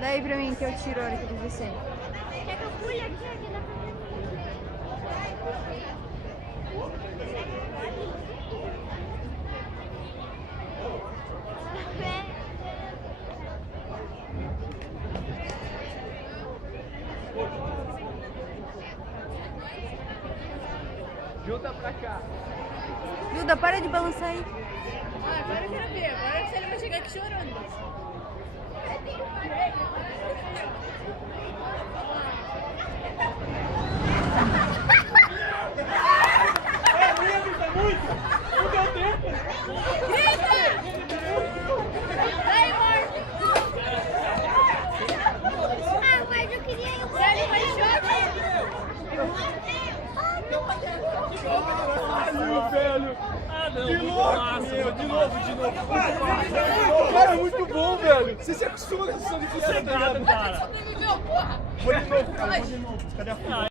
Daí pra mim que eu tiro a hora que eles descerem. Quer que eu pule aqui na Junta pra cá. Duda, para de balançar aí. Agora eu quero ver. Agora se ele vai chegar aqui chorando. Não deu tempo. Vai, amor! Ah, mas eu queria ir pra ele, mas Caralho, velho. Ah, não. Que muito louco, massa, meu. muito De massa. novo, de novo. Cara, é muito bom, velho. Você se acostuma com essa situação de funcionamento. Obrigado, cara. Sobreviveu, porra! Vou de novo, cara. Vou de novo. Cadê a